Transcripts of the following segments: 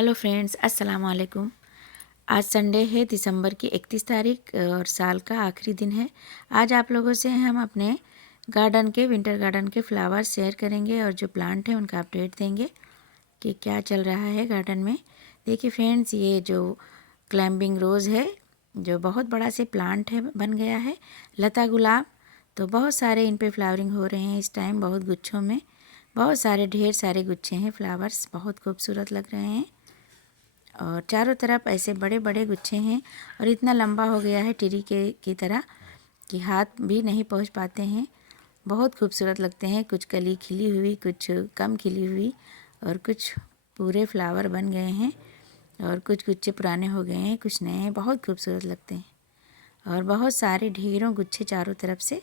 Hello friends, अस्सलाम वालेकुम। आज संडे है, दिसंबर की 31 तारीख और साल का आखिरी दिन है। आज आप लोगों से हम अपने विंटर गार्डन के फ्लावर्स शेयर करेंगे और जो प्लांट हैं उनका अपडेट देंगे कि क्या चल रहा है गार्डन में। देखिए फ्रेंड्स, ये जो क्लाइंबिंग रोज़ है, जो बहुत बड़ा से प्लांट है, बन गया है। लता गुलाब तो बहुत सारे इन पे फ्लावरिंग हो रहे हैं इस टाइम, बहुत गुच्छों में, बहुत सारे ढेर सारे गुच्छे हैं। फ्लावर्स बहुत खूबसूरत लग रहे हैं और चारों तरफ ऐसे बड़े बड़े गुच्छे हैं और इतना लंबा हो गया है टिरी के की तरह कि हाथ भी नहीं पहुंच पाते हैं। बहुत खूबसूरत लगते हैं। कुछ कली खिली हुई, कुछ कम खिली हुई और कुछ पूरे फ्लावर बन गए हैं और कुछ गुच्छे पुराने हो गए हैं, कुछ नए हैं। बहुत खूबसूरत लगते हैं और बहुत सारे ढेरों गुच्छे चारों तरफ से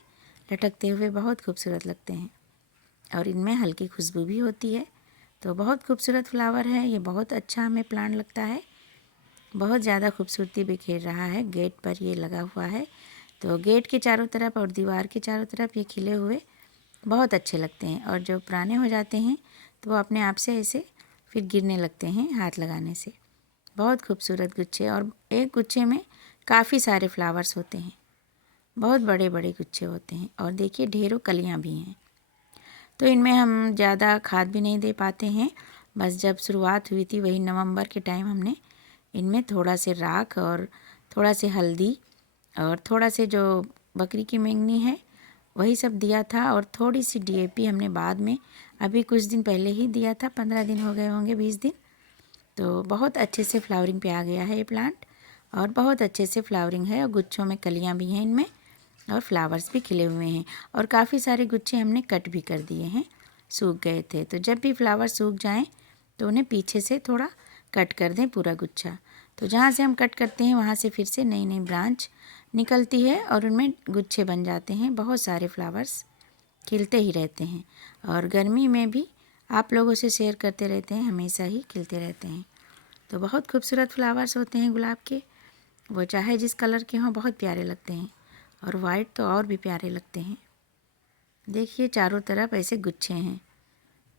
लटकते हुए बहुत खूबसूरत लगते हैं और इनमें हल्की खुशबू भी होती है। तो बहुत खूबसूरत फ्लावर है ये, बहुत अच्छा हमें प्लांट लगता है। बहुत ज़्यादा खूबसूरती बिखेर रहा है। गेट पर ये लगा हुआ है, तो गेट के चारों तरफ और दीवार के चारों तरफ ये खिले हुए बहुत अच्छे लगते हैं। और जो पुराने हो जाते हैं तो वो अपने आप से ऐसे फिर गिरने लगते हैं हाथ लगाने से। बहुत खूबसूरत गुच्छे, और एक गुच्छे में काफ़ी सारे फ्लावर्स होते हैं, बहुत बड़े बड़े गुच्छे होते हैं। और देखिए ढेरों कलियाँ भी हैं। तो इनमें हम ज़्यादा खाद भी नहीं दे पाते हैं। बस जब शुरुआत हुई थी वही नवंबर के टाइम हमने इनमें थोड़ा से राख और थोड़ा से हल्दी और थोड़ा से जो बकरी की मेंगनी है वही सब दिया था, और थोड़ी सी डीएपी हमने बाद में अभी कुछ दिन पहले ही दिया था। 15 दिन हो गए होंगे, 20 दिन। तो बहुत अच्छे से फ्लावरिंग पे आ गया है ये प्लांट और बहुत अच्छे से फ्लावरिंग है और गुच्छों में कलियां भी हैं इनमें और फ्लावर्स भी खिले हुए हैं। और काफ़ी सारे गुच्छे हमने कट भी कर दिए हैं, सूख गए थे। तो जब भी फ्लावर सूख जाएं तो उन्हें पीछे से थोड़ा कट कर दें पूरा गुच्छा। तो जहाँ से हम कट करते हैं वहाँ से फिर से नई नई ब्रांच निकलती है और उनमें गुच्छे बन जाते हैं। बहुत सारे फ्लावर्स खिलते ही रहते हैं और गर्मी में भी आप लोगों से शेयर करते रहते हैं, हमेशा ही खिलते रहते हैं। तो बहुत खूबसूरत फ्लावर्स होते हैं गुलाब के, वो चाहे जिस कलर के हों बहुत प्यारे लगते हैं। और वाइट तो और भी प्यारे लगते हैं। देखिए चारों तरफ ऐसे गुच्छे हैं,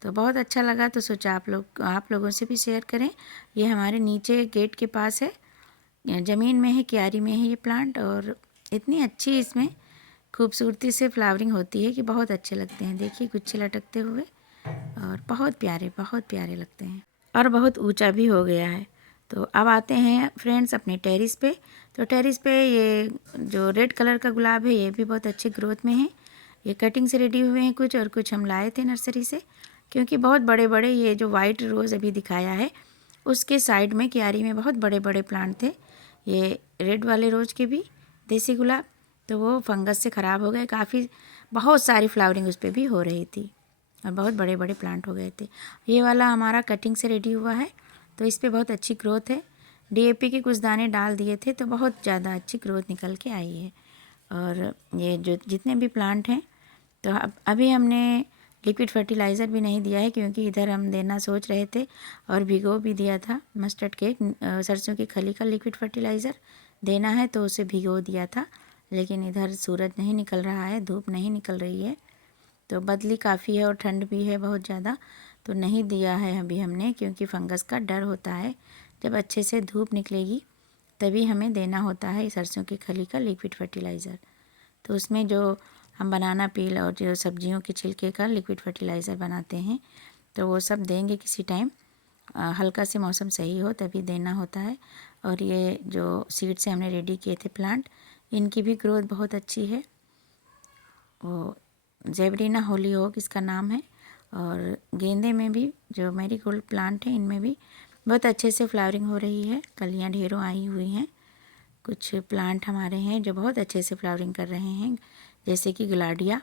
तो बहुत अच्छा लगा तो सोचा आप लोगों से भी शेयर करें। ये हमारे नीचे गेट के पास है, ज़मीन में है, क्यारी में है ये प्लांट, और इतनी अच्छी इसमें खूबसूरती से फ्लावरिंग होती है कि बहुत अच्छे लगते हैं। देखिए गुच्छे लटकते हुए और बहुत प्यारे लगते हैं और बहुत ऊंचा भी हो गया है। तो अब आते हैं फ्रेंड्स अपने टेरिस पे। तो टेरिस पे ये जो रेड कलर का गुलाब है ये भी बहुत अच्छे ग्रोथ में है। ये कटिंग से रेडी हुए हैं कुछ, और कुछ हम लाए थे नर्सरी से, क्योंकि बहुत बड़े बड़े ये जो वाइट रोज़ अभी दिखाया है उसके साइड में क्यारी में बहुत बड़े बड़े प्लांट थे ये रेड वाले रोज़ के भी, देसी गुलाब। तो वो फंगस से ख़राब हो गए काफ़ी, बहुत सारी फ्लावरिंग उस पर भी हो रही थी और बहुत बड़े बड़े प्लांट हो गए थे। ये वाला हमारा कटिंग से रेडी हुआ है, तो इस पर बहुत अच्छी ग्रोथ है। डीएपी के कुछ दाने डाल दिए थे तो बहुत ज़्यादा अच्छी ग्रोथ निकल के आई है। और ये जो जितने भी प्लांट हैं, तो अब अभी हमने लिक्विड फर्टिलाइज़र भी नहीं दिया है, क्योंकि इधर हम देना सोच रहे थे और भिगो भी दिया था। मस्टर्ड केक, सरसों की खली का लिक्विड फर्टिलाइज़र देना है तो उसे भिगो दिया था, लेकिन इधर सूरज नहीं निकल रहा है, धूप नहीं निकल रही है, तो बदली काफ़ी है और ठंड भी है बहुत ज़्यादा, तो नहीं दिया है अभी हमने, क्योंकि फंगस का डर होता है। जब अच्छे से धूप निकलेगी तभी हमें देना होता है सरसों की खली का लिक्विड फर्टिलाइज़र। तो उसमें जो हम बनाना पील और जो सब्जियों के छिलके का लिक्विड फर्टिलाइज़र बनाते हैं, तो वो सब देंगे किसी टाइम, हल्का से मौसम सही हो तभी देना होता है। और ये जो सीड से हमने रेडी किए थे प्लांट, इनकी भी ग्रोथ बहुत अच्छी है। वो जेबरीना होलीहोक इसका नाम है। और गेंदे में भी जो मैरीगोल्ड प्लांट है इनमें भी बहुत अच्छे से फ्लावरिंग हो रही है, कलियां ढेरों आई हुई हैं। कुछ प्लांट हमारे हैं जो बहुत अच्छे से फ्लावरिंग कर रहे हैं, जैसे कि ग्लाडिया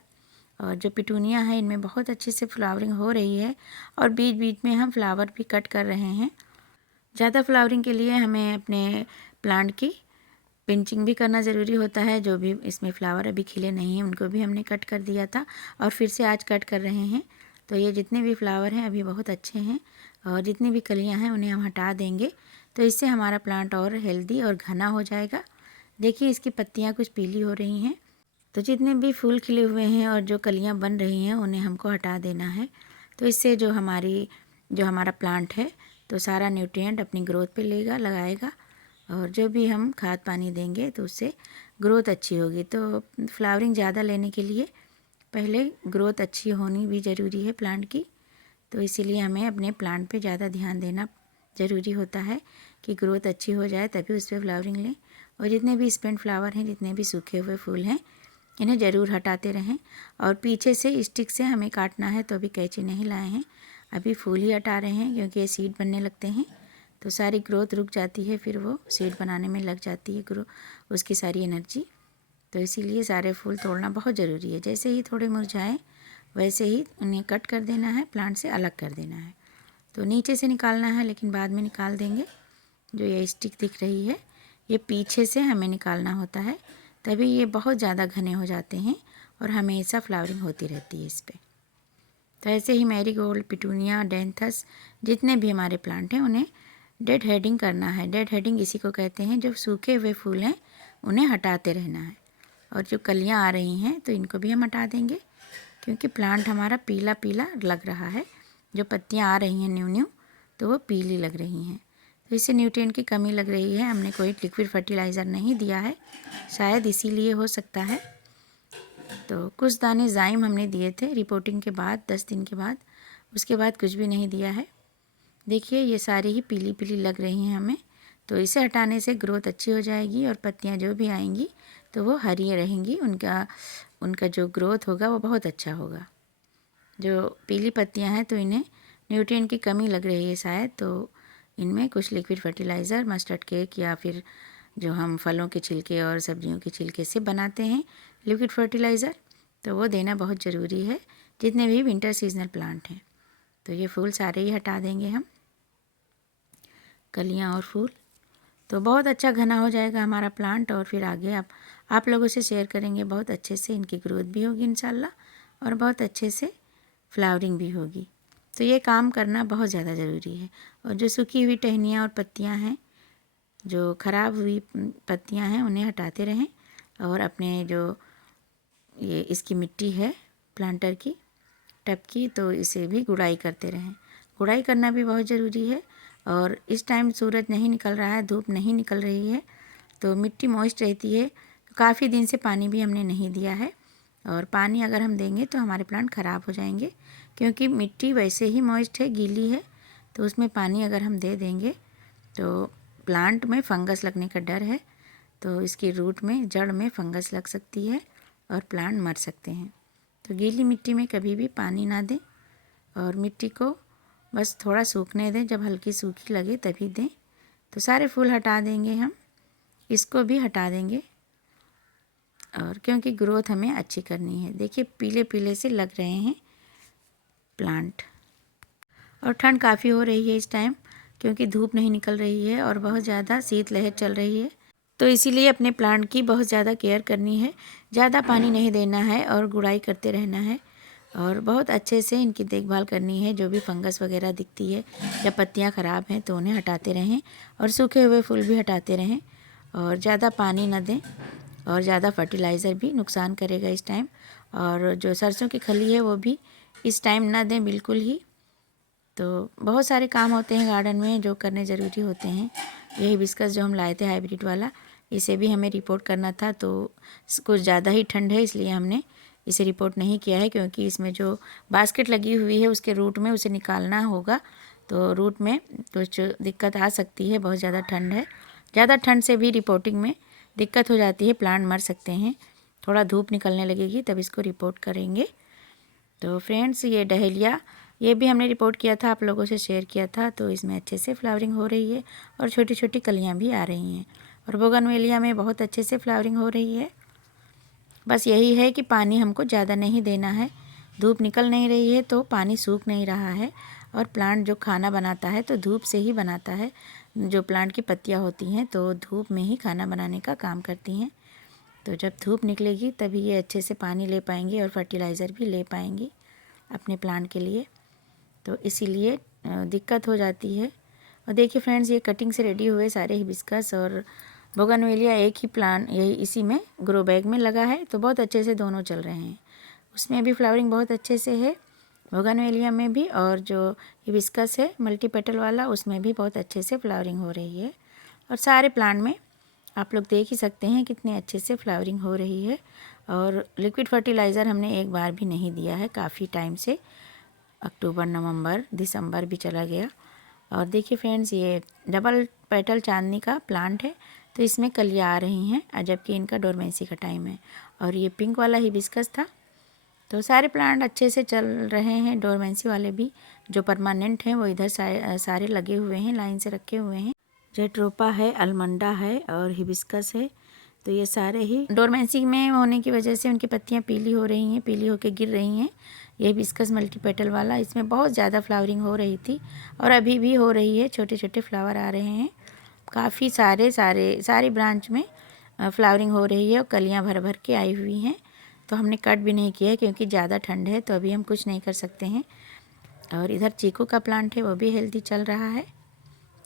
और जो पिटूनिया है, इनमें बहुत अच्छे से फ्लावरिंग हो रही है। और बीच बीच में हम फ्लावर भी कट कर रहे हैं। ज़्यादा फ्लावरिंग के लिए हमें अपने प्लांट की पिंचिंग भी करना ज़रूरी होता है। जो भी इसमें फ्लावर अभी खिले नहीं हैं उनको भी हमने कट कर दिया था और फिर से आज कट कर रहे हैं। तो ये जितने भी फ्लावर हैं अभी बहुत अच्छे हैं, और जितनी भी कलियां हैं उन्हें हम हटा देंगे, तो इससे हमारा प्लांट और हेल्दी और घना हो जाएगा। देखिए इसकी पत्तियां कुछ पीली हो रही हैं। तो जितने भी फूल खिले हुए हैं और जो कलियां बन रही हैं उन्हें हमको हटा देना है। तो इससे जो हमारा प्लांट है तो सारा न्यूट्रिएंट अपनी ग्रोथ पे लगाएगा और जो भी हम खाद पानी देंगे तो उससे ग्रोथ अच्छी होगी। तो फ्लावरिंग ज़्यादा लेने के लिए पहले ग्रोथ अच्छी होनी भी ज़रूरी है प्लांट की। तो इसीलिए हमें अपने प्लांट पे ज़्यादा ध्यान देना ज़रूरी होता है कि ग्रोथ अच्छी हो जाए तभी उस पर फ्लावरिंग लें। और जितने भी स्पेंट फ्लावर हैं, जितने भी सूखे हुए फूल हैं, इन्हें ज़रूर हटाते रहें। और पीछे से स्टिक से हमें काटना है तो अभी कैंची नहीं लाए हैं, अभी फूल ही हटा रहे हैं क्योंकि ये सीड बनने लगते हैं तो सारी ग्रोथ रुक जाती है, फिर वो सीड बनाने में लग जाती है उसकी सारी एनर्जी। तो इसीलिए सारे फूल तोड़ना बहुत ज़रूरी है। जैसे ही थोड़े मुरझाएं वैसे ही उन्हें कट कर देना है, प्लांट से अलग कर देना है। तो नीचे से निकालना है लेकिन बाद में निकाल देंगे। जो ये स्टिक दिख रही है ये पीछे से हमें निकालना होता है, तभी ये बहुत ज़्यादा घने हो जाते हैं और हमेशा फ्लावरिंग होती रहती है इस पर। तो ऐसे ही मैरीगोल्ड, पिटूनिया, डेंथस, जितने भी हमारे प्लांट हैं उन्हें डेड हेडिंग करना है। डेड हेडिंग इसी को कहते हैं, जो सूखे हुए फूल हैं उन्हें हटाते रहना है। और जो कलियां आ रही हैं तो इनको भी हम हटा देंगे क्योंकि प्लांट हमारा पीला पीला लग रहा है। जो पत्तियां आ रही हैं न्यू न्यू तो वो पीली लग रही हैं, तो इससे न्यूट्रिएंट की कमी लग रही है। हमने कोई लिक्विड फर्टिलाइज़र नहीं दिया है, शायद इसीलिए हो सकता है। तो कुछ दाने जाइम हमने दिए थे रिपोर्टिंग के बाद 10 दिन के बाद, उसके बाद कुछ भी नहीं दिया है। देखिए ये सारी ही पीली पीली लग रही हैं हमें, तो इसे हटाने से ग्रोथ अच्छी हो जाएगी और पत्तियां जो भी आएंगी तो वो हरी रहेंगी। उनका जो ग्रोथ होगा वो बहुत अच्छा होगा। जो पीली पत्तियां हैं तो इन्हें न्यूट्रिएंट की कमी लग रही है शायद, तो इनमें कुछ लिक्विड फर्टिलाइज़र, मस्टर्ड केक या फिर जो हम फलों के छिलके और सब्जियों के छिलके से बनाते हैं लिक्विड फर्टिलाइज़र, तो वो देना बहुत ज़रूरी है जितने भी विंटर सीजनल प्लांट हैं। तो ये फूल सारे ही हटा देंगे हम, कलियां और फूल। तो बहुत अच्छा घना हो जाएगा हमारा प्लांट और फिर आगे आप लोगों से शेयर करेंगे। बहुत अच्छे से इनकी ग्रोथ भी होगी इंशाल्लाह और बहुत अच्छे से फ्लावरिंग भी होगी। तो ये काम करना बहुत ज़्यादा ज़रूरी है। और जो सूखी हुई टहनियाँ और पत्तियाँ हैं, जो ख़राब हुई पत्तियाँ हैं, उन्हें हटाते रहें। और अपने जो ये इसकी मिट्टी है प्लांटर की टब की, तो इसे भी गुड़ाई करते रहें। गुड़ाई करना भी बहुत ज़रूरी है। और इस टाइम सूरज नहीं निकल रहा है, धूप नहीं निकल रही है, तो मिट्टी मॉइस्ट रहती है। काफ़ी दिन से पानी भी हमने नहीं दिया है और पानी अगर हम देंगे तो हमारे प्लांट ख़राब हो जाएंगे क्योंकि मिट्टी वैसे ही मॉइस्ट है, गीली है। तो उसमें पानी अगर हम दे देंगे तो प्लांट में फंगस लगने का डर है, तो इसकी रूट में, जड़ में फंगस लग सकती है और प्लांट मर सकते हैं। तो गीली मिट्टी में कभी भी पानी ना दें और मिट्टी को बस थोड़ा सूखने दें, जब हल्की सूखी लगे तभी दें। तो सारे फूल हटा देंगे हम, इसको भी हटा देंगे और क्योंकि ग्रोथ हमें अच्छी करनी है। देखिए पीले पीले से लग रहे हैं प्लांट। और ठंड काफ़ी हो रही है इस टाइम क्योंकि धूप नहीं निकल रही है और बहुत ज़्यादा शीतलहर चल रही है, तो इसीलिए अपने प्लांट की बहुत ज़्यादा केयर करनी है। ज़्यादा पानी नहीं देना है और गुड़ाई करते रहना है और बहुत अच्छे से इनकी देखभाल करनी है। जो भी फंगस वगैरह दिखती है या पत्तियां ख़राब हैं तो उन्हें हटाते रहें और सूखे हुए फूल भी हटाते रहें और ज़्यादा पानी न दें और ज़्यादा फर्टिलाइज़र भी नुकसान करेगा इस टाइम। और जो सरसों की खली है वो भी इस टाइम ना दें बिल्कुल ही। तो बहुत सारे काम होते हैं गार्डन में जो करने ज़रूरी होते हैं। ये हिबिस्कस जो हम लाए थे हाइब्रिड वाला, इसे भी हमें रिपोर्ट करना था, तो कुछ ज़्यादा ही ठंड है इसलिए हमने इसे रिपोर्ट नहीं किया है क्योंकि इसमें जो बास्केट लगी हुई है उसके रूट में उसे निकालना होगा, तो रूट में कुछ दिक्कत आ सकती है। बहुत ज़्यादा ठंड है, ज़्यादा ठंड से भी रिपोर्टिंग में दिक्कत हो जाती है, प्लांट मर सकते हैं। थोड़ा धूप निकलने लगेगी तब इसको रिपोर्ट करेंगे। तो फ्रेंड्स ये डहेलिया, ये भी हमने रिपोर्ट किया था, आप लोगों से शेयर किया था, तो इसमें अच्छे से फ्लावरिंग हो रही है और छोटी छोटी कलियां भी आ रही हैं। और बोगनवेलिया में बहुत अच्छे से फ्लावरिंग हो रही है। बस यही है कि पानी हमको ज़्यादा नहीं देना है। धूप निकल नहीं रही है तो पानी सूख नहीं रहा है और प्लांट जो खाना बनाता है तो धूप से ही बनाता है। जो प्लांट की पत्तियां होती हैं तो धूप में ही खाना बनाने का काम करती हैं। तो जब धूप निकलेगी तभी ये अच्छे से पानी ले पाएंगी और फर्टिलाइज़र भी ले पाएंगी अपने प्लांट के लिए, तो इसीलिए दिक्कत हो जाती है। और देखिए फ्रेंड्स ये कटिंग से रेडी हुए सारे हिबिस्कस और बोगनवेलिया एक ही प्लांट यही इसी में ग्रो बैग में लगा है, तो बहुत अच्छे से दोनों चल रहे हैं। उसमें भी फ्लावरिंग बहुत अच्छे से है बोगनवेलिया में भी, और जो हिबिस्कस है मल्टी पेटल वाला उसमें भी बहुत अच्छे से फ्लावरिंग हो रही है। और सारे प्लांट में आप लोग देख ही सकते हैं कितने अच्छे से फ्लावरिंग हो रही है। और लिक्विड फर्टिलाइज़र हमने एक बार भी नहीं दिया है काफ़ी टाइम से, अक्टूबर नवंबर दिसंबर भी चला गया। और देखिए फ्रेंड्स, ये डबल पेटल चांदनी का प्लांट है, तो इसमें कलियाँ आ रही हैं जबकि इनका डोरमेंसी का टाइम है। और ये पिंक वाला हिबिस्कस था। तो सारे प्लांट अच्छे से चल रहे हैं, डोरमेंसी वाले भी जो परमानेंट हैं वो इधर सारे लगे हुए हैं, लाइन से रखे हुए हैं। जेट्रोपा है, अलमंडा है और हिबिस्कस है। तो ये सारे ही डोरमेंसी में होने की वजह से उनकी पत्तियां पीली हो रही हैं, पीली होकर गिर रही हैं। ये हिबिस्कस मल्टीपेटल वाला, इसमें बहुत ज़्यादा फ्लावरिंग हो रही थी और अभी भी हो रही है, छोटे छोटे फ्लावर आ रहे हैं। काफ़ी सारी ब्रांच में फ्लावरिंग हो रही है और कलियाँ भर भर के आई हुई हैं। तो हमने कट भी नहीं किया है क्योंकि ज़्यादा ठंड है, तो अभी हम कुछ नहीं कर सकते हैं। और इधर चीकू का प्लांट है, वो भी हेल्दी चल रहा है,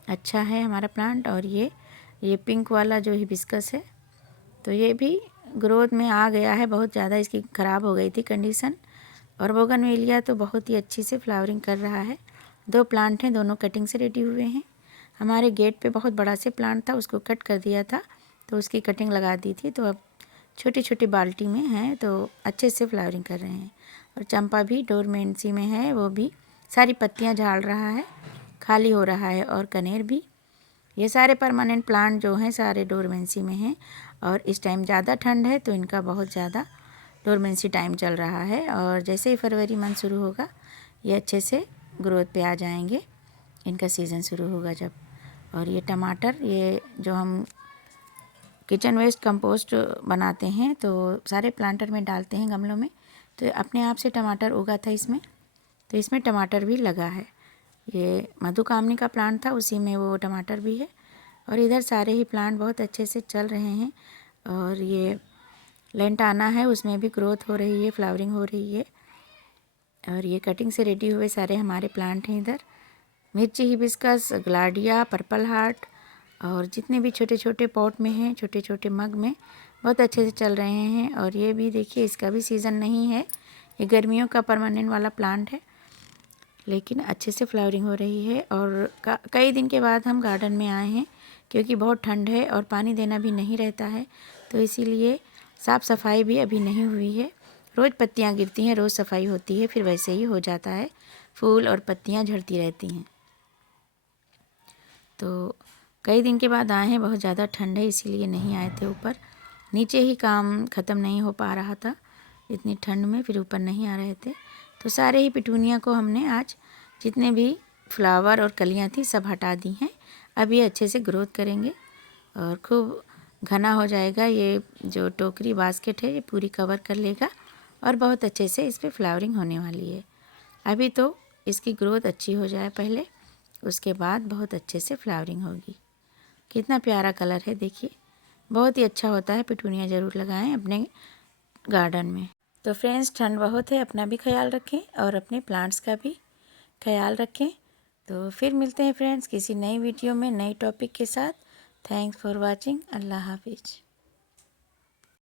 अच्छा है हमारा प्लांट। और ये पिंक वाला जो हिबिस्कस है, तो ये भी ग्रोथ में आ गया है, बहुत ज़्यादा इसकी ख़राब हो गई थी कंडीशन। और बोगनवेलिया तो बहुत ही अच्छी से फ्लावरिंग कर रहा है। 2 प्लांट हैं, दोनों कटिंग से रेडी हुए हैं। हमारे गेट पे बहुत बड़ा से प्लांट था, उसको कट कर दिया था तो उसकी कटिंग लगा दी थी, तो अब छोटी छोटी बाल्टी में हैं तो अच्छे से फ्लावरिंग कर रहे हैं। और चंपा भी डोरमेंसी में है, वो भी सारी पत्तियां झाड़ रहा है, खाली हो रहा है। और कनेर भी, ये सारे परमानेंट प्लांट जो हैं सारे डोरमेंसी में हैं। और इस टाइम ज़्यादा ठंड है तो इनका बहुत ज़्यादा डोरमेंसी टाइम चल रहा है। और जैसे ही फरवरी मंथ शुरू होगा ये अच्छे से ग्रोथ पे आ जाएंगे, इनका सीज़न शुरू होगा जब। और ये टमाटर, ये जो हम किचन वेस्ट कंपोस्ट बनाते हैं तो सारे प्लांटर में डालते हैं गमलों में, तो अपने आप से टमाटर उगा था इसमें, तो इसमें टमाटर भी लगा है। ये मधुकामनी का प्लांट था, उसी में वो टमाटर भी है। और इधर सारे ही प्लांट बहुत अच्छे से चल रहे हैं। और ये लेंटाना है, उसमें भी ग्रोथ हो रही है, फ्लावरिंग हो रही है। और ये कटिंग से रेडी हुए सारे हमारे प्लांट हैं इधर। मिर्ची हिबिस्कस, ग्लाडिया, पर्पल हार्ट और जितने भी छोटे छोटे पॉट में हैं, छोटे छोटे मग में बहुत अच्छे से चल रहे हैं। और ये भी देखिए, इसका भी सीज़न नहीं है, ये गर्मियों का परमानेंट वाला प्लांट है, लेकिन अच्छे से फ्लावरिंग हो रही है। और कई दिन के बाद हम गार्डन में आए हैं क्योंकि बहुत ठंड है और पानी देना भी नहीं रहता है, तो इसीलिए साफ़ सफाई भी अभी नहीं हुई है। रोज़ पत्तियां गिरती हैं, रोज़ सफाई होती है, फिर वैसे ही हो जाता है, फूल और पत्तियां झड़ती रहती हैं। तो कई दिन के बाद आए हैं, बहुत ज़्यादा ठंड है इसीलिए नहीं आए थे ऊपर, नीचे ही काम ख़त्म नहीं हो पा रहा था इतनी ठंड में, फिर ऊपर नहीं आ रहे थे। तो सारे ही पिटूनिया को हमने आज जितने भी फ्लावर और कलियां थी सब हटा दी हैं। अब ये अच्छे से ग्रोथ करेंगे और खूब घना हो जाएगा। ये जो टोकरी बास्केट है ये पूरी कवर कर लेगा और बहुत अच्छे से इस पर फ्लावरिंग होने वाली है। अभी तो इसकी ग्रोथ अच्छी हो जाए पहले, उसके बाद बहुत अच्छे से फ्लावरिंग होगी। कितना प्यारा कलर है देखिए, बहुत ही अच्छा होता है। पिटूनिया ज़रूर लगाएं अपने गार्डन में। तो फ्रेंड्स, ठंड बहुत है, अपना भी ख्याल रखें और अपने प्लांट्स का भी ख्याल रखें। तो फिर मिलते हैं फ्रेंड्स किसी नई वीडियो में नई टॉपिक के साथ। Thanks for watching. अल्लाह हाफिज़।